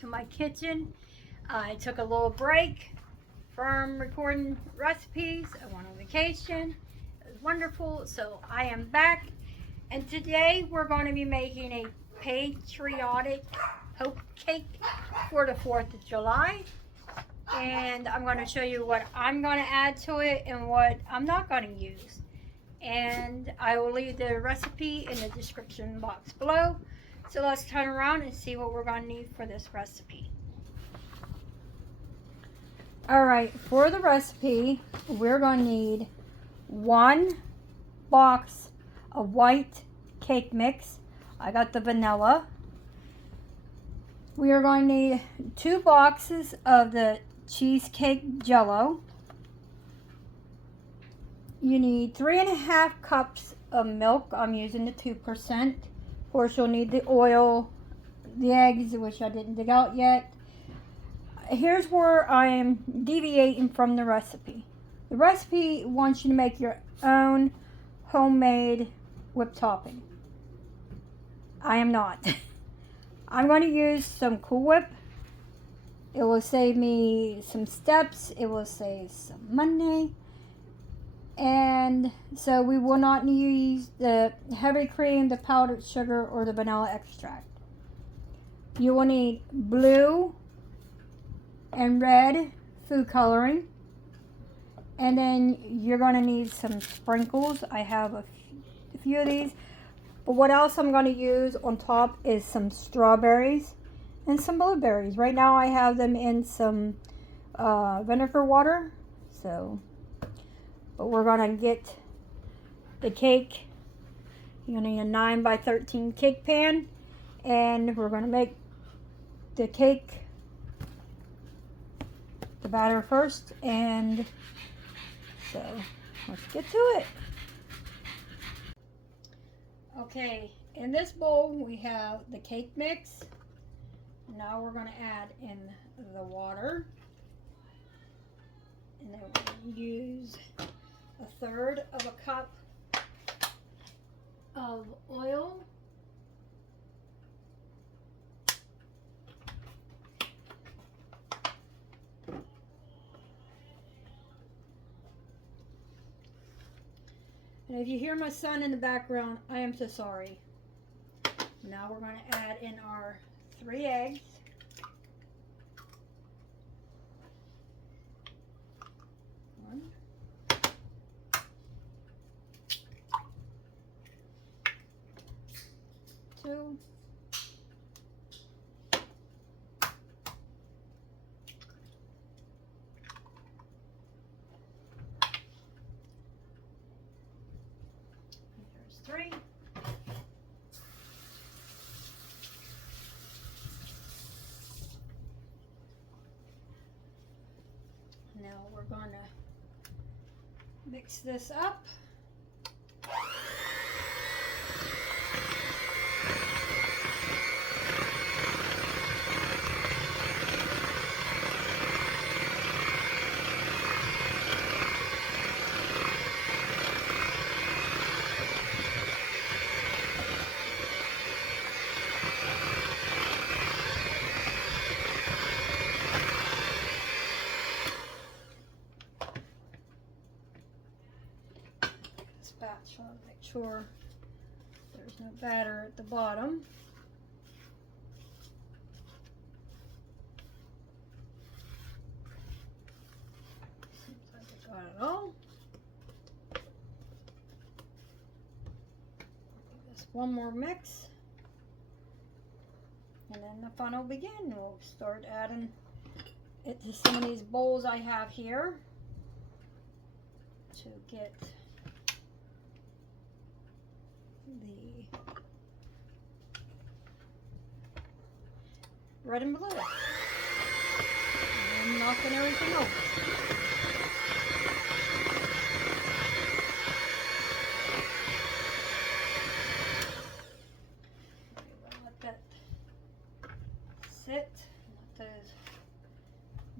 to my kitchen. I took a little break from recording recipes. I went on vacation. It was wonderful. So I am back. And today we're going to be making a patriotic hope cake for the 4th of July. And I'm going to show you what I'm going to add to it and what I'm not going to use. And I will leave the recipe in the description box below. So let's turn around and see what we're going to need for this recipe. Alright, for the recipe, we're going to need 1 box of white cake mix. I got the vanilla. We are going to need 2 boxes of the cheesecake jello. You need 3.5 cups of milk. I'm using the 2%. Of course, you'll need the oil, the eggs, which I didn't dig out yet. Here's where I am deviating from the recipe. The recipe wants you to make your own homemade whipped topping. I am not. I'm going to use some Cool Whip. It will save me some steps. It will save some money. And so we will not use the heavy cream, the powdered sugar, or the vanilla extract. You will need blue and red food coloring. And then you're going to need some sprinkles. I have a few of these. But what else I'm going to use on top is some strawberries and some blueberries. Right now I have them in some vinegar water. But we're going to get the cake. You're going to need a 9 by 13 cake pan. And we're going to make the cake, the batter first. And so let's get to it. Okay, in this bowl we have the cake mix. Now we're going to add in the water. And then we're going to use 1/3 of a cup of oil. And if you hear my son in the background, I am so sorry. Now we're going to add in our 3 eggs. Two. There's 3. Now we're going to mix this up. Spatula, make sure there's no batter at the bottom. Seems like I got it all. Just one more mix, and then the fun will begin. We'll start adding it to some of these bowls I have here to get the red and blue. And I'm knocking everything over. Let that sit. Let those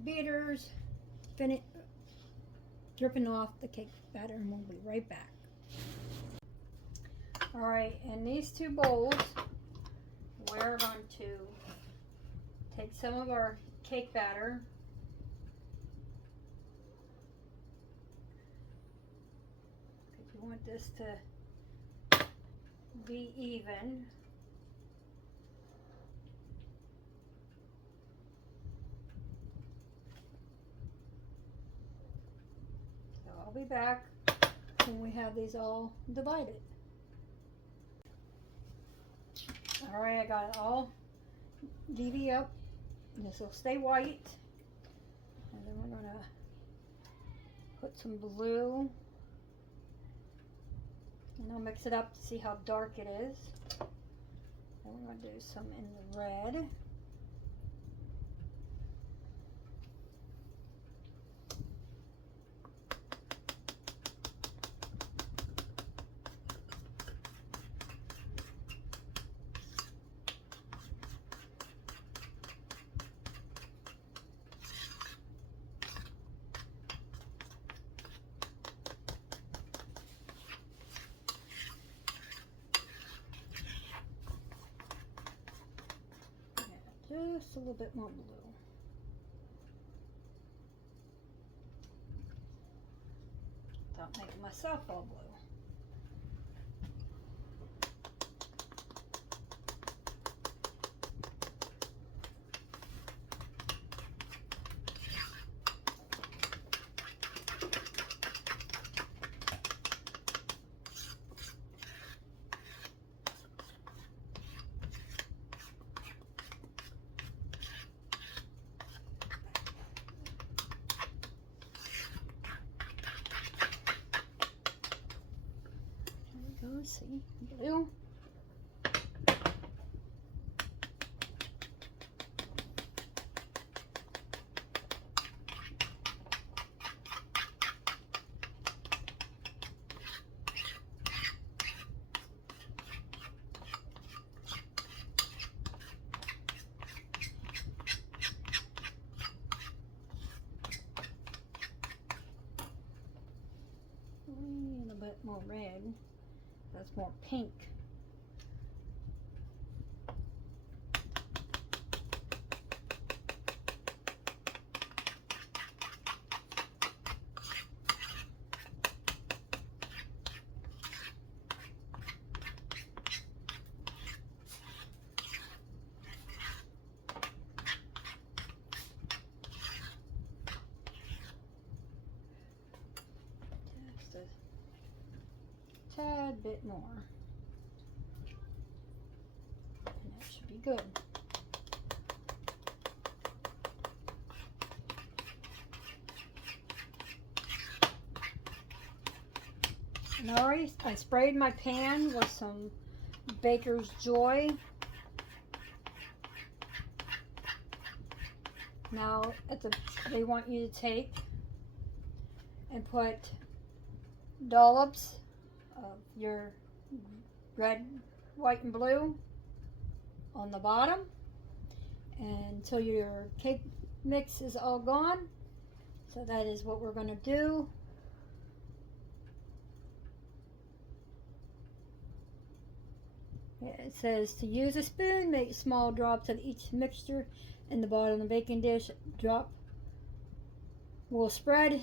beaters finish dripping off the cake batter, and we'll be right back. Alright, in these 2 bowls, we're going to Take some of our cake batter. Because you want this to be even. So I'll be back when we have these all divided. Alright, I got it all divvy up. This will stay white. And then we're going to put some blue. And I'll mix it up to see how dark it is. And we're going to do some in the red. Just a little bit more blue. Without making myself all blue. See, blue. A little bit more red. That's more pink. Just a tad bit more. And that should be good. And I sprayed my pan with some Baker's Joy. Now they want you to take and put dollops of your red, white, and blue on the bottom, and until your cake mix is all gone. So that is what we're going to do. It says to use a spoon, make small drops of each mixture in the bottom of the baking dish. Drop will spread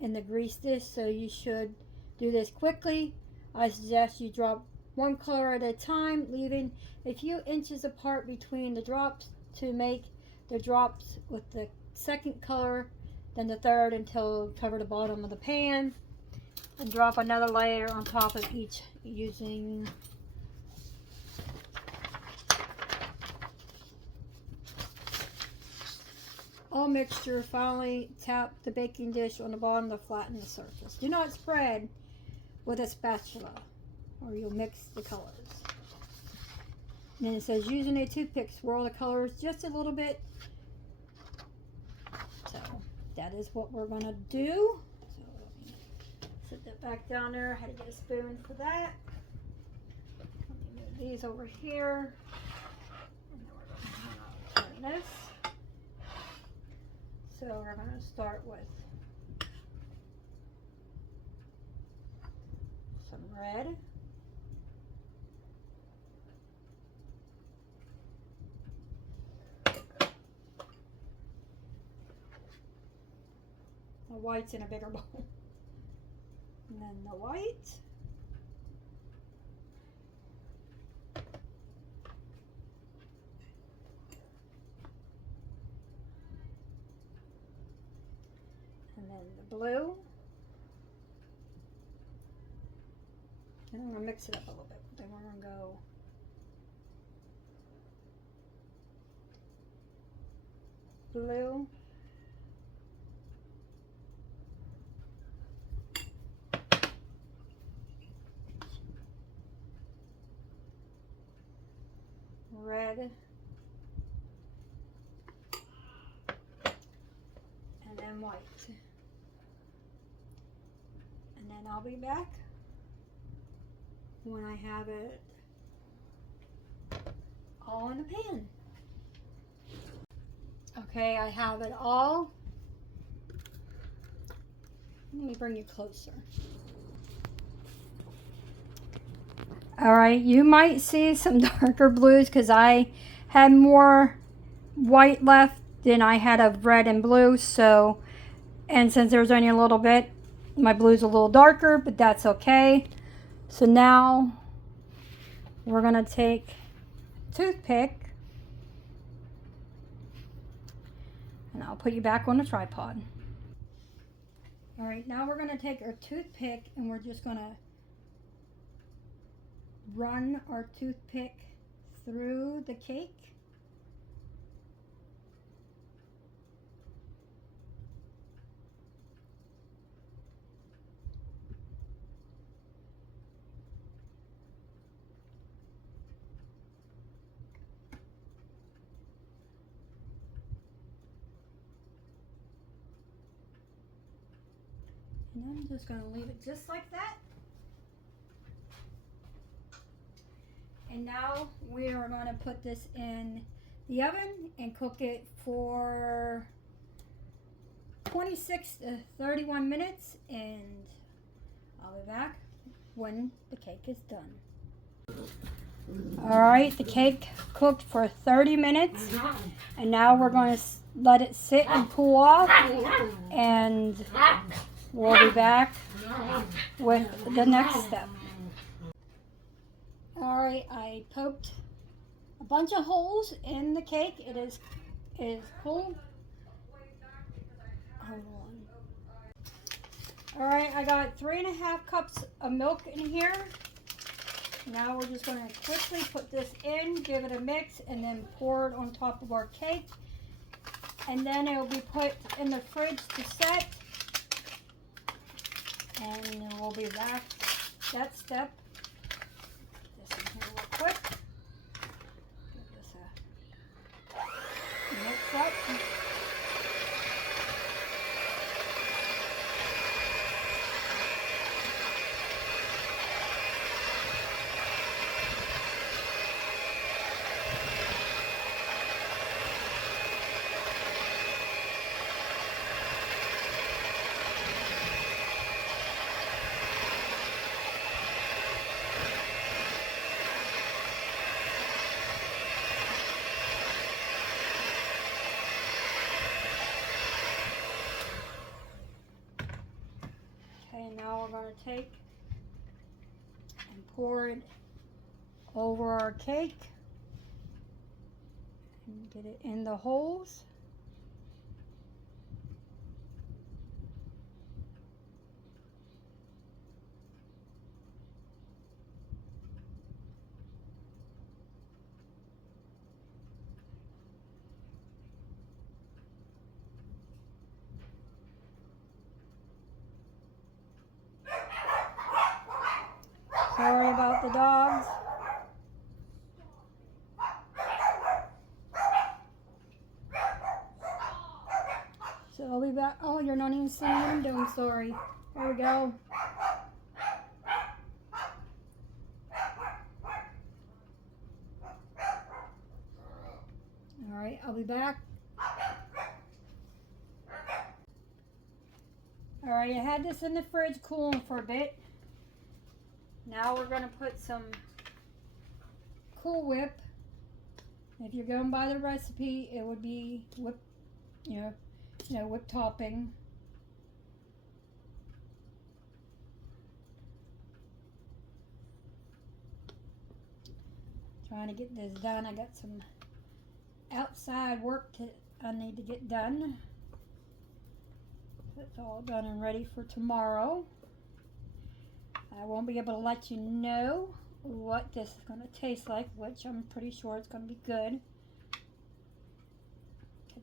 in the grease dish, so you should do this quickly. I suggest you drop one color at a time, leaving a few inches apart between the drops to make the drops with the second color, then the third, until cover the bottom of the pan, and drop another layer on top of each using all mixture. Finally, tap the baking dish on the bottom to flatten the surface. Do not spread with a spatula or you'll mix the colors. And then it says using a toothpick, swirl the colors just a little bit. So that is what we're going to do. So let me sit that back down there. I had to get a spoon for that. Let me move these over here. And then we're going to turn this. So we're going to start with some red. white's in a bigger bowl. And then the white. And then the blue. And I'm going to mix it up a little bit. Then we're going to go blue. Red. And then white. And then I'll be back when I have it all in a pan. Okay, I have it all. Let me bring you closer. All right, you might see some darker blues because I had more white left than I had of red and blue. So, and since there's only a little bit, my blue's a little darker, but that's okay. So now we're gonna take a toothpick, and I'll put you back on the tripod. All right, now we're gonna take our toothpick and we're just gonna run our toothpick through the cake. And I'm just going to leave it just like that. And now we are going to put this in the oven and cook it for 26 to 31 minutes, and I'll be back when the cake is done. Alright, the cake cooked for 30 minutes, and now we're going to let it sit and cool off, and we'll be back with the next step. Alright, I poked a bunch of holes in the cake. It is cool. Hold on. Alright, I got 3.5 cups of milk in here. Now we're just going to quickly put this in, give it a mix, and then pour it on top of our cake. And then it will be put in the fridge to set. And we'll be back that step. This in here real quick. Give this a mix up. Okay, now we're going to take and pour it over our cake and get it in the holes. Sorry about the dogs. So I'll be back. Oh, you're not even seeing what I'm doing. Sorry. There we go. Alright, I'll be back. Alright, I had this in the fridge cooling for a bit. Now we're going to put some Cool Whip. If you're going by the recipe, it would be whip, whip topping. Trying to get this done. I got some outside work I need to get done. It's all done and ready for tomorrow. I won't be able to let you know what this is going to taste like, which I'm pretty sure it's going to be good.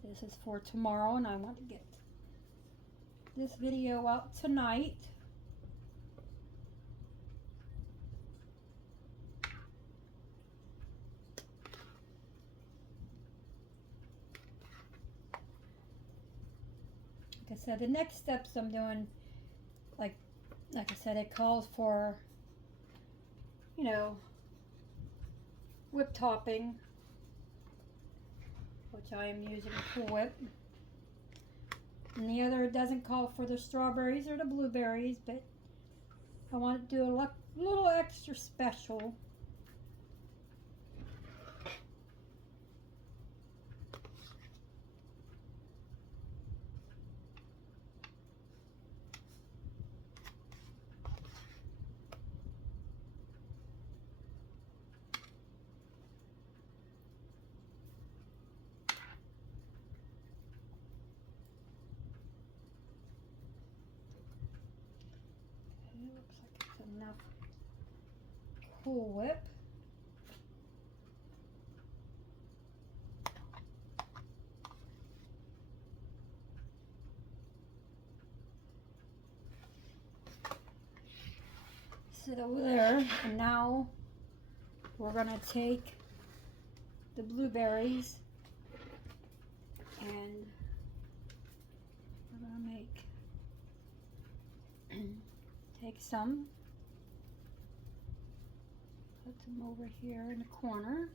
This is for tomorrow, and I want to get this video out tonight. Like I said, the next steps I'm doing, like I said, it calls for, you know, whip topping, which I am using a Cool Whip. And the other doesn't call for the strawberries or the blueberries, but I want to do a little extra special. It looks like it's enough Cool Whip. Sit over there, and now we're gonna take the blueberries and we're gonna take some, put them over here in the corner.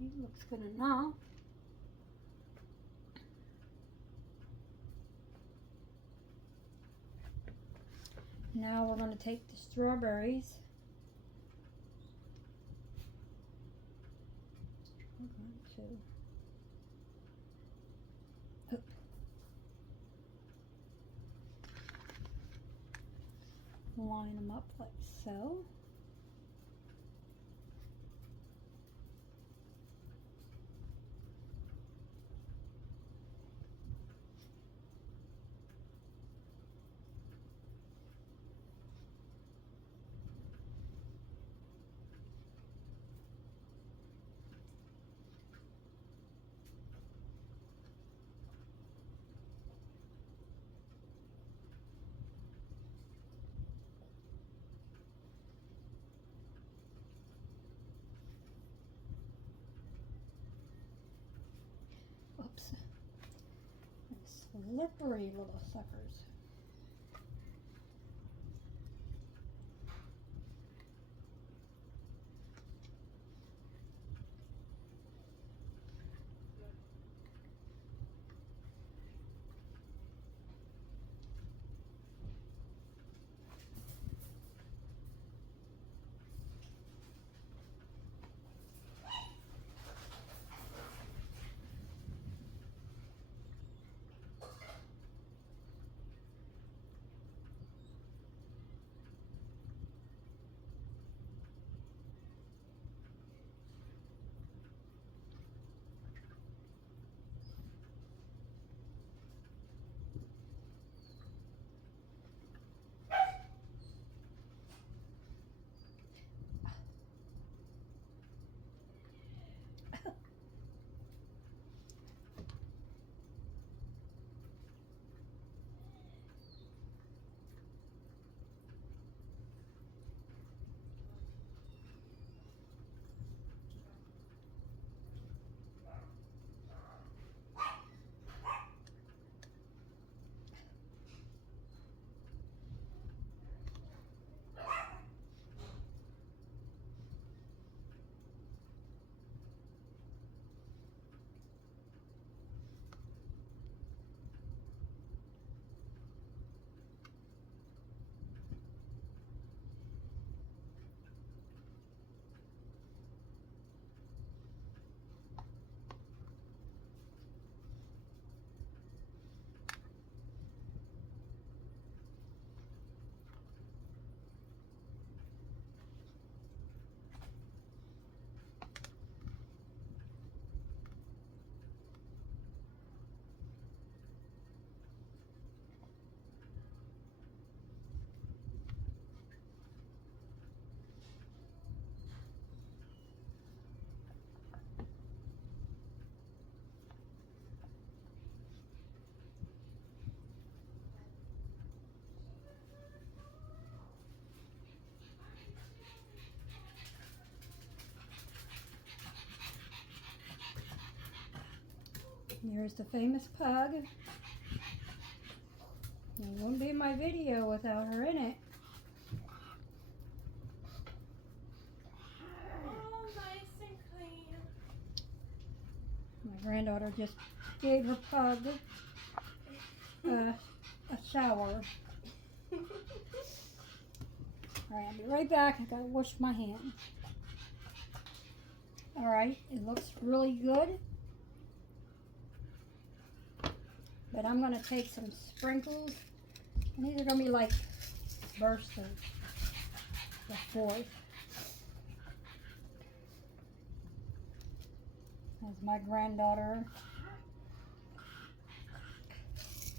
He looks good enough. Now we're going to take the strawberries. We're going to line them up like so. Oops. Slippery little suckers. There's the famous pug. It wouldn't be my video without her in it. Oh, nice and clean. My granddaughter just gave her pug a shower. Alright, I'll be right back. I gotta wash my hands. Alright, it looks really good. But I'm gonna take some sprinkles. And these are gonna be like bursts of the 4th. That's my granddaughter.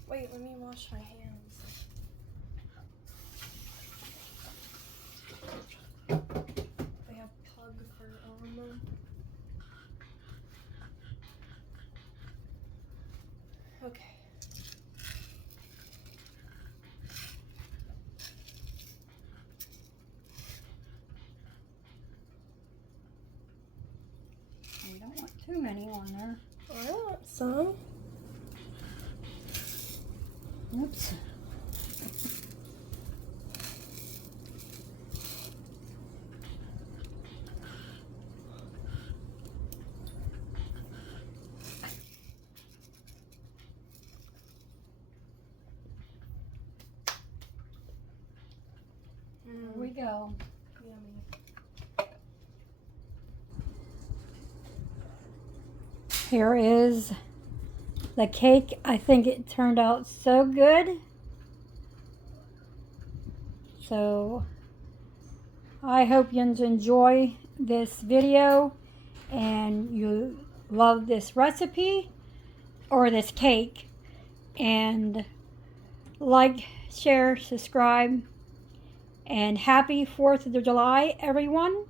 Wait, let me wash my hands. They have pug fur on them. Okay. You don't want too many on there. I want some. Oops. Here we go. Yummy. Here is the cake. I think it turned out so good. So I hope you enjoy this video and you love this recipe or this cake. And like, share, subscribe, and happy 4th of July, everyone.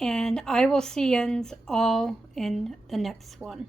And I will see you all in the next one.